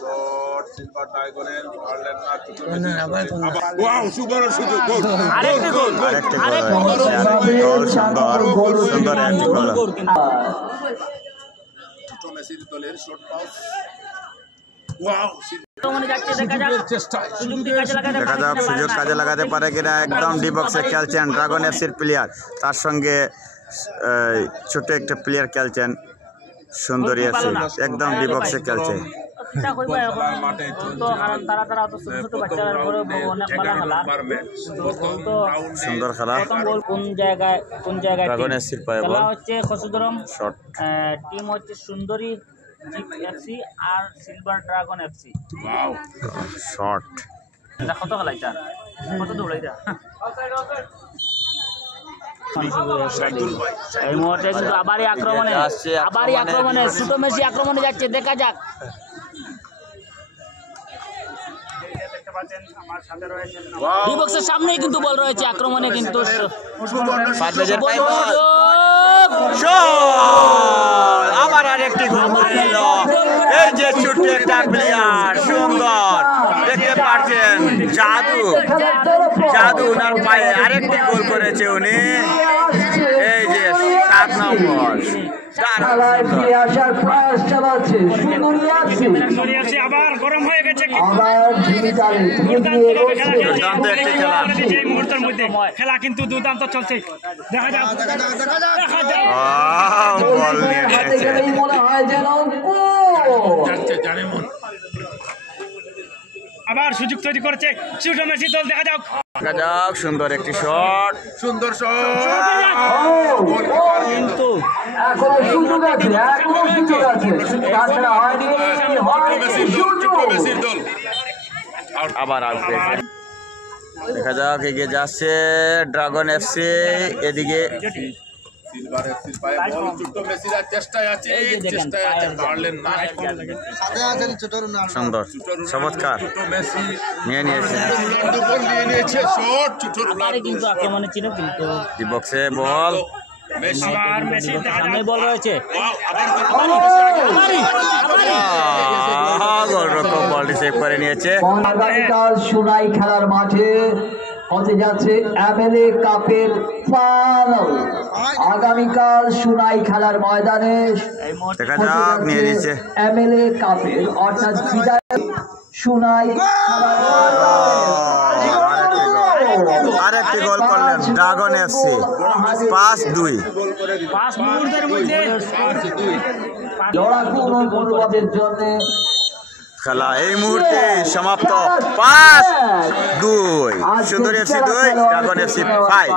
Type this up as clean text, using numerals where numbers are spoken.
Shot silver টাইগারের পারলেন না ওয়াও সুন্দর সুযোগ গোল আরেকটি গোল সুন্দর একটি গোল ছোট মেসির দলের শট পাস ওয়াও দেখা যাক সুযোগ কাজে লাগাতে পারে কিনা। একদম ডি বক্সে খেলছেন ড্রাগন এফসির প্লেয়ার, তার সঙ্গে ছোট একটা প্লেয়ার খেলছেন সুন্দরী এফসি, একদম ডি বক্সে খেলছে। সুন্দর খেলা কোন জায়গায় ড্রাগন এফসির পায়ে বল হচ্ছে খসুদরম শট, টিম হচ্ছে সুন্দরী জিপ এফসি আর silver dragon FC. Wow shot এটা কত খেলাইতা কত দৌড়াইতা এই মুহূর্তে কিন্তু আবারই আক্রমণে ছোট মেসি আক্রমণে যাচ্ছে, দেখা যাক। ডিবক্সের সামনেই কিন্তু বল রয়েছে, আক্রমণে কিন্তু আবার আরেকটি গোল দিল। এই যে ছোট্ট একটা প্লেয়ার, সুন্দর দেখতে পাচ্ছেন, জাদু ওনার পায়ে আরেকটি গোল করেছে উনি। এই যে 7 নম্বর আবার গরম হয়ে গেছে খেলা, কিন্তু দুর্দান্ত চলছে। দেখা যাক আবার সুযোগ তৈরি করেছে ছোট মেসি দল, দেখা যাক সুন্দর একটি শট, সুন্দর শট কিন্তু আবার আসবে। দেখা যাক এগিয়ে যাচ্ছে ড্রাগন এফসি, এদিকে সিলভার এফসির পায়ে বল ছোট মেসিরা চেষ্টায় আছে পারলেন না। সুন্দর চমৎকার ছোট মেসি নিয়ে নিয়েছে, বল নিয়ে নিয়েছে শট ছোট রোনাল্ডো কিন্তু আক্রমণে ছিল, কিন্তু ডি বক্সে বল মেসি আর মেসি সামনে বল রয়েছে। ওয়াও আবার গোলরক্ষক বলটি সেভ করে নিয়েছে। আগামীকাল সুনাই খেলার মাঠে হতে যাচ্ছে এমএলএ কাপের ফাইনাল। আগামীকাল সুনাই খেলার ময়দানে দেখা যাক নিয়ে নিচ্ছে এমএলএ কাপের অর্থাৎ বিদায় সুনাই আরেকটি গোল করলেন ড্রাগন এফসি, 5-2 মুহূর্তের মধ্যে লড়াকু অনুবাদের জন্য খেলা এই মুহূর্তে সমাপ্ত। 5-2 সুন্দর এফসি 2 ড্রাগন এফসি 5।